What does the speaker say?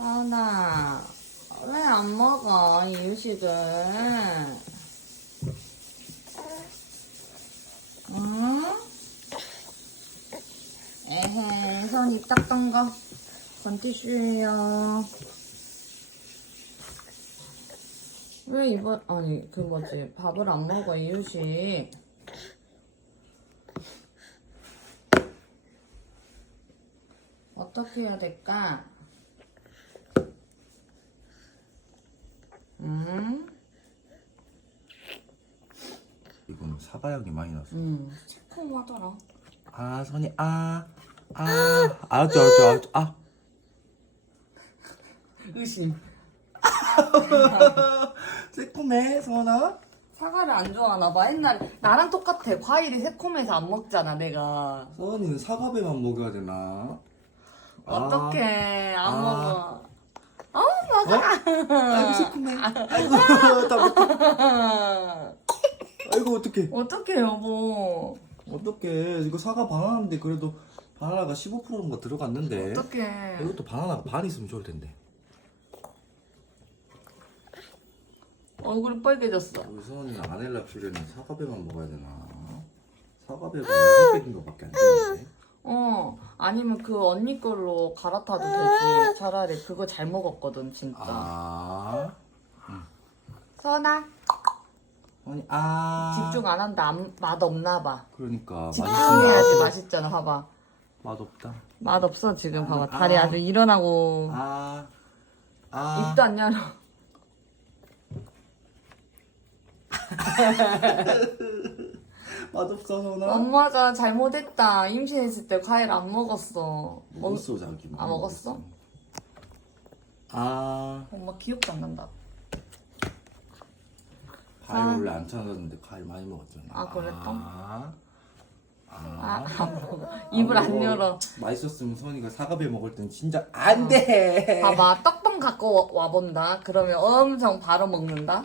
서은아, 왜안 먹어, 이 유식을? 응? 에헤, 손이 닦던 거. 건티슈예요. 왜 이번, 아니, 그 뭐지, 밥을 안 먹어, 이 유식. 어떻게 해야 될까? 음, 이건 사과향이 많이 나서. 음, 새콤하더라. 아, 선이, 아, 아, 알았죠, 알았죠, 알았죠. 아. 의심. 새콤해, 선아? 사과를 안 좋아하나 봐. 옛날에 나랑 똑같아. 과일이 새콤해서 안 먹잖아, 내가. 선이는 사과배만 먹여야 되나? 어떡해. 안 아. 먹어. 어, 어? 아이고, 새콤해. 아이고, 나 아이고, 어떡해. 어떡해, 여보. 어떡해. 이거 사과 바나나인데, 그래도 바나나가 15%인가 들어갔는데. 어떡해. 이것도 바나나가 반 있으면 좋을 텐데. 얼굴이 빨개졌어. 우리 선이는 아넬랍시려는 사과배만 먹어야 되나? 사과배가 6백인 것밖에 안 되는데. 어, 아니면 그 언니 걸로 갈아타도 되지. 차라리 그거 잘 먹었거든, 진짜. 아. 서은 아, 아니, 아. 집중 안 한다. 안- 맛 없나 봐. 그러니까. 집중해야지 맛있잖아, 봐봐. 맛없다. 맛 없어, 지금 봐봐. 아. 다리 아주 일어나고. 아. 아. 입도 안 열어. 맛없어, 선아. 엄마가 잘못했다. 임신했을 때 과일 안 먹었어. 먹... 먹었어, 자기. 아, 먹었어? 아. 엄마 기억도 안 난다. 과일 아. 원래 안 찾았는데 과일 많이 먹었잖아. 아, 그랬어? 아. 아, 안 먹어. 입을 안 먹어. 열어. 맛있었으면 선이가 사과배 먹을 땐 진짜 안 돼. 봐봐, 떡밥 갖고 와- 와본다. 그러면 엄청 바로 먹는다.